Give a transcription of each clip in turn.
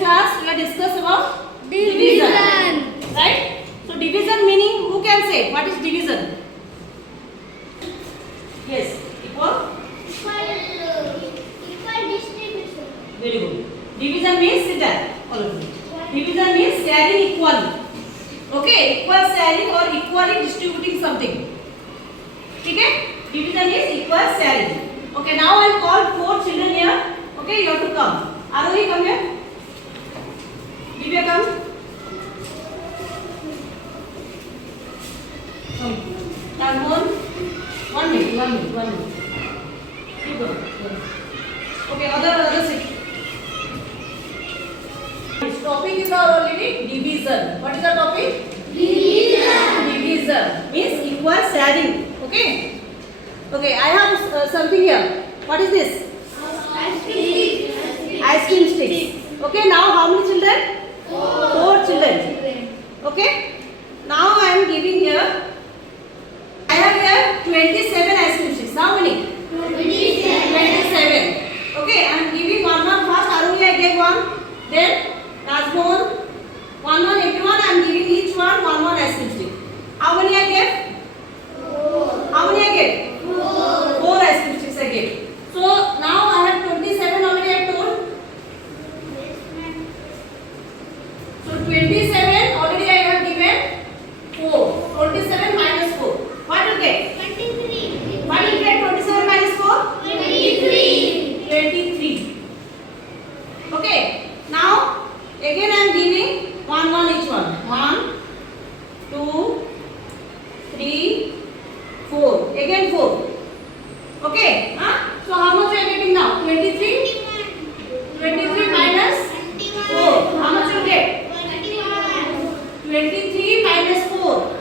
class we are discuss about division. Right? So division meaning, who can say what is division? Yes, equal distribution. Very good. Division means sit there. All of you. Division means sharing equally. Okay, equal sharing or equally distributing something. Okay? Division is equal sharing. Okay, now I will call 4 children here. Okay, you have to come. Arohi, come here. Divya, come. Come. Tarmon. 1 minute. You go. Okay, other sit. This topic is already division. What is the topic? Division means equal sharing. Okay. Okay, I have something here. What is this? Ice cream sticks. Okay, now how many children? 4 children. Okay. Now I am giving here. I have here 27 ice cream sticks. How many? 27. Okay, I am giving one first. Aruni, I gave one. Then Rajmohan, one everyone. I am giving each one ice cream stick. How many I gave? 4. How many I gave? 4 ice cream sticks I gave. So now I have 27 already I told. So 27 already I have given 4. 27 minus 4. What you get? 23. What you get? 27 minus 4? 23. 23. Okay. Now again I am giving one each one. 1, 2, 3, 4. Again 4. Okay. So how much you are getting now? 23. 23 minus 4. How much you get? 23 minus 4.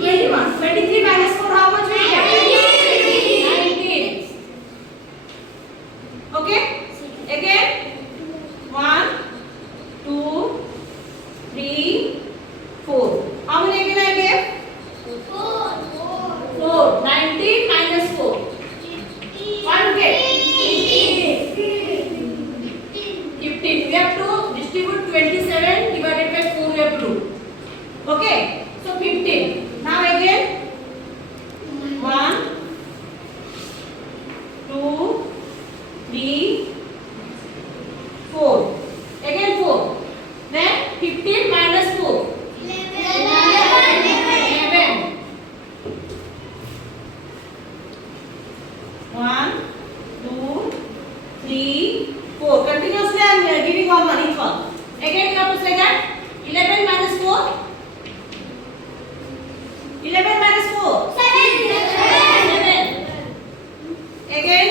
21. 23 minus 4. How much you get? 19. Okay. Again 1, 2, 3, 4. How many again I gave? 4. 19 minus 4. What you get? 15. We have to distribute 27 divided by 4 we have to do. Okay. So 15. Now again 1, 2, 3, 4. Again 4. Then 15 minus 4. 11. 1, 2, 3, 4. Continuously I am giving one each one. Again you have to say that 11 minus 4. 11 minus 4. 7. Again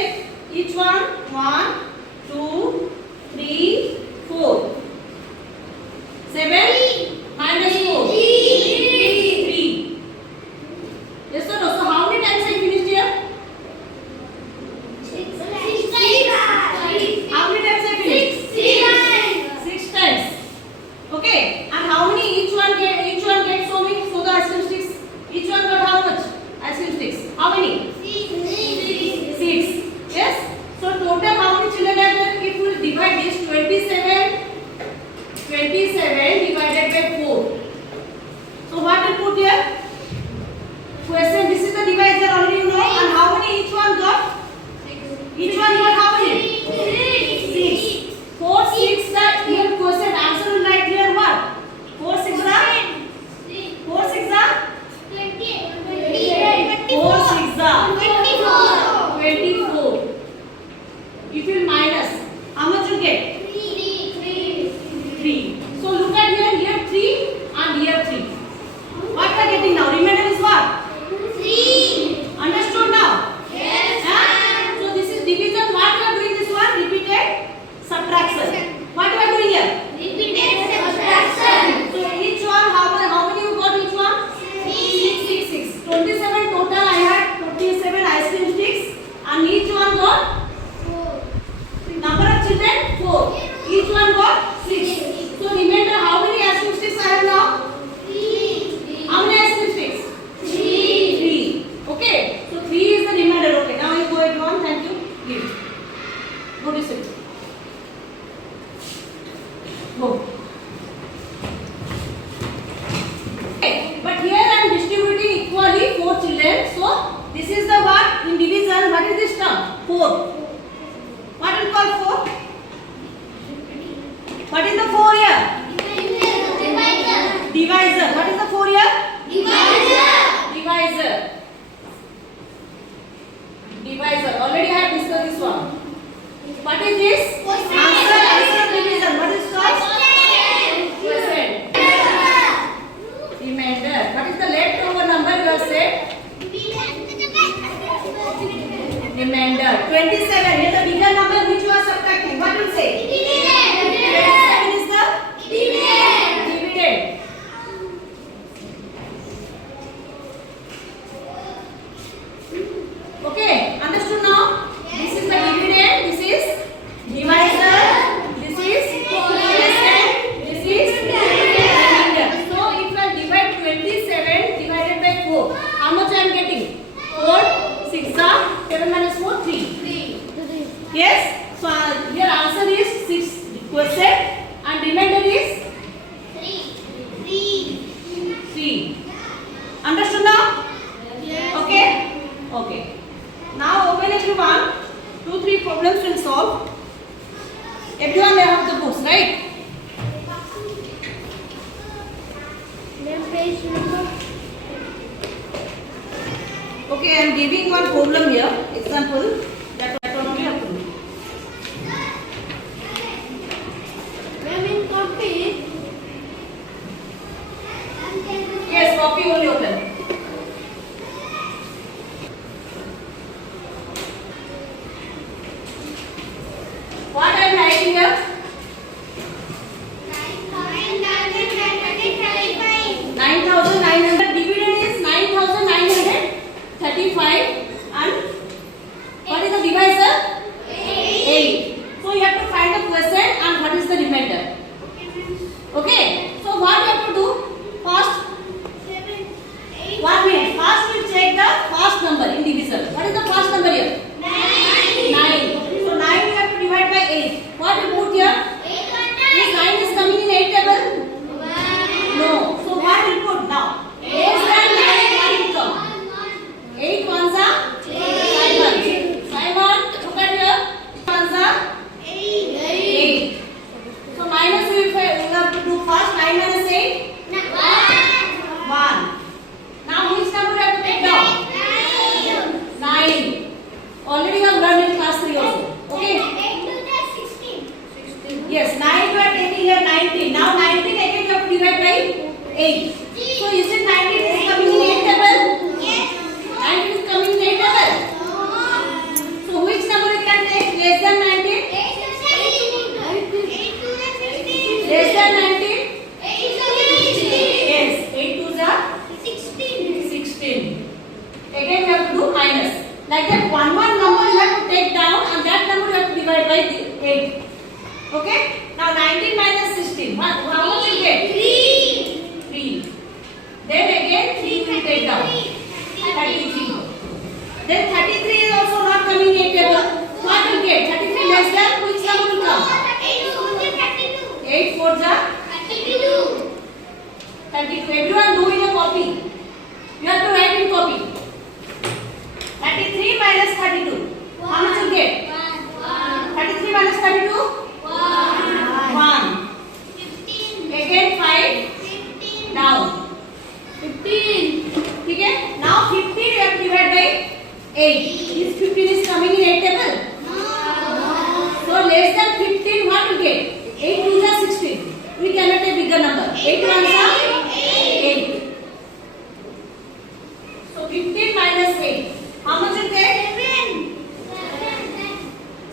each one 1, 2, 3, 4. 7 minus 4. 3. Yes or no? So how many times I finished here? How many times I finished? 6 times. Okay. And how many each one gets so many? So the ice cream sticks. Each one got how much? Ice cream sticks. How many? 6. Yes. So total how many children are there? If we divide this 27 divided by 4. So what we put here? Question. This is the divisor already you know. And how many each one got? Each one got how many? 6. 4, 6 that here question answer will write here what? 4, 6 are? 4, 6 are? 4, 6 are? 24. If you minus, how much you get? 3. So look at here 3 and here 3. What we are getting now? Remainder is what? 3. Understood now? Yes. So this is division. What we are doing this one? Repeated subtraction. What we are doing here? Repeated subtraction. So each one, how many you got each one? 6. 27 total I had 27 ice cream sticks and each one got number of children 4. Each one got 6. So remember how many ice cream sticks I have now? 3. How many ice cream sticks? 3. Okay. So 3 is the remainder. Okay. Now you go at one. Thank you. Leave. Go. Okay, but here I am distributing equally 4 children. So this is the what in division. What is this term? 4. What will call 4? What is the 4 here? Divisor. What is the 4 here? Divisor. Divisor. Already I have discussed this one. What is this? Answer division. What is called? Quotient. Remainder. What is the leftover number you have said? Remainder. 27. Here the bigger number which you are subtracting. What will say? 27 is the dividend. Okay, understood now? This is the dividend, this is divisor, this is quotient, this is remainder. So if I divide 27 divided by 4, how much I am getting? 4, 6 7 minus 4, 3. Yes? So your answer is 6 quotient and remainder is 3. Understood now? Okay? Okay. Now open everyone. 2-3 problems will solve. Everyone may have the books, right? Okay, I am giving one problem here. Example. That one only have to do. Yes, copy only open. What I am writing here? 9,900. Dividend is 9,935 and what is the divisor? 8. So you have to find the quotient and what is the remainder. Okay. So what you have to do? First, 1 minute. First we check the first number in divisor. What is the first number here? 9. So 9 you have to divide by 8. What you put here? This 9 is coming in 8 table? No. So what you put now? Less than 9 what will come? 8 ones are? Simon. Simon, look at here. Ones are? 8. So minus we have to do first. 9 minus 8? 1. Now which number you have to take down? 9. Already you have learned in class 3 also. Okay? Yes, 9 you are taking here 19. Now 19 again you have to divide by 8. So is it 19 is coming in 8 table? 19 is coming in 8 table. So which number you can take less than 19? Less than 19? Yes, 8 to the 16. Again we have to do minus. Like that one number you have to take down and that number you have to divide by 8. Okay? Now 19 minus 16. How much you get? 3. Then again 3 will take down. 33. Then 33 is also not coming in table. What will get? 33 less than which number will come? 8 4 ja 32. Everyone do in a copy. You have to write in copy. 33 minus 32. How much you get? 33 minus 32? 1. Again 5. Down. 15. Okay? Now 15 you have to divide by 8. This 15 is coming in 8 table? So less than 15 what you get? 8 2 is 16. We cannot take bigger number. 8 1 is 8. So 15 minus 8. How much you get?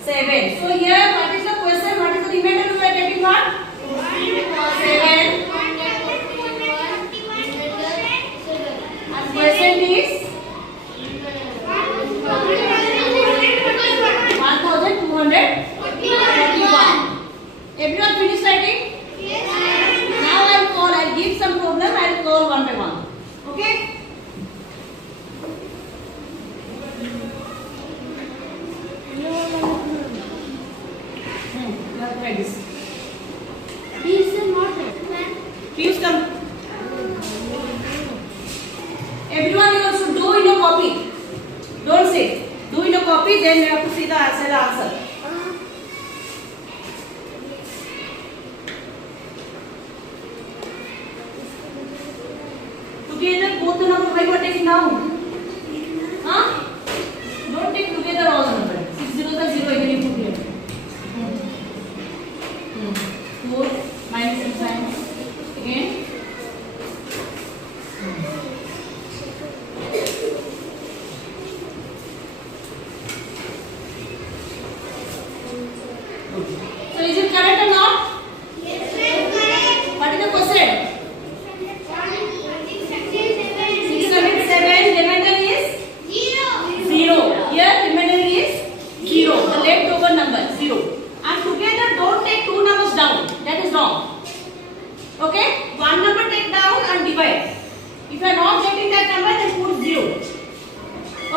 7. So here what is the question? What is the remainder you are getting what? 7. And question is 1241. Everyone finish writing? Now I'll give some problem. I'll call one by one. Okay? You have to write this. Please come. Everyone, you should do in your copy. Don't sit. Do in your copy, then you have to see the answer. Together, both the number 5 are taken down. Huh? Don't take together all the number. 6 zeros are 0 again you put here. 4 minus 6 times. Again. So is it correct or not? Yes, correct. What is the question? 607. Remainder is 0. Here remainder is 0. The leftover number 0. And together don't take two numbers down. That is wrong. Okay? One number take down and divide. If you are not getting that number, then put 0.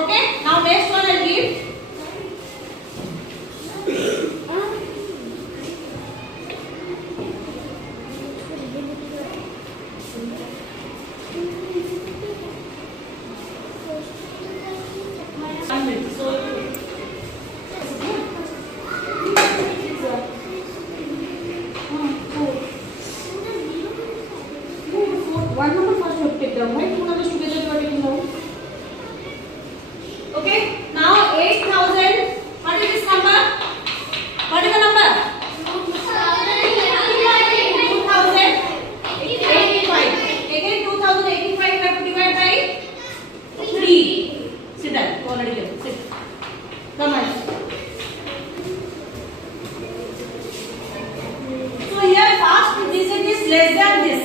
Okay? Now next one I'll give. So one number first you have to take down, right? Two numbers together you are taking down. Okay? Now 8,000. What is this number? What is the number? 2085. Again 2085 you have to divide by 3. Sit down. Already here. Sit. Come on. So here first this is less than this.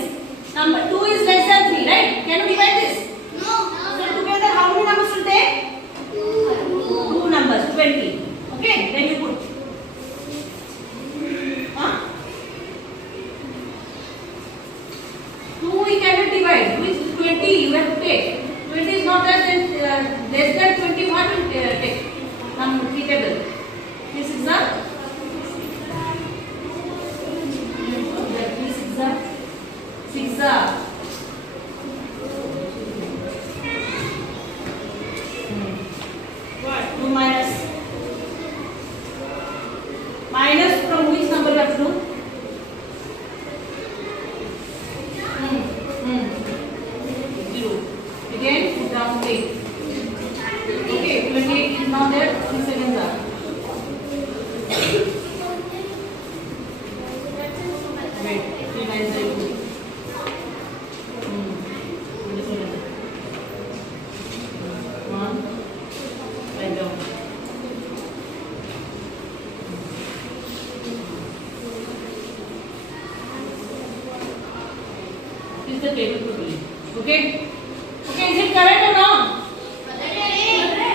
Number 2 is less than 3, right? Can you divide this? So together how many numbers will take? 2 numbers, 20. Okay, then you put. Huh? 2 we cannot divide. With 20 you have to take. 20 is not less than 20. What will take? Number 3 table. This is the 6 what? 2 minus from which number you have to do? 0. Again put down 8. Okay, 28 is now there. 3 seconds are. Wait, 3 9 0. This is the table totally. Okay? Okay, is it correct or wrong?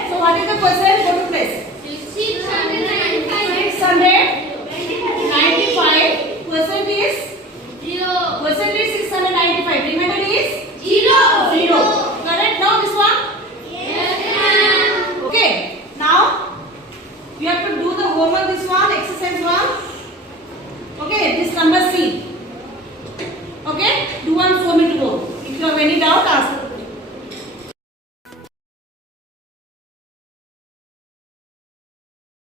So what is the question? Go to place. 695. Percent is 695. Remainder is 0. Correct now this one? Okay. Now you have to do the homework this one, exercise 1. Okay, this number C. Okay? Do one for me to go. If you have any doubt,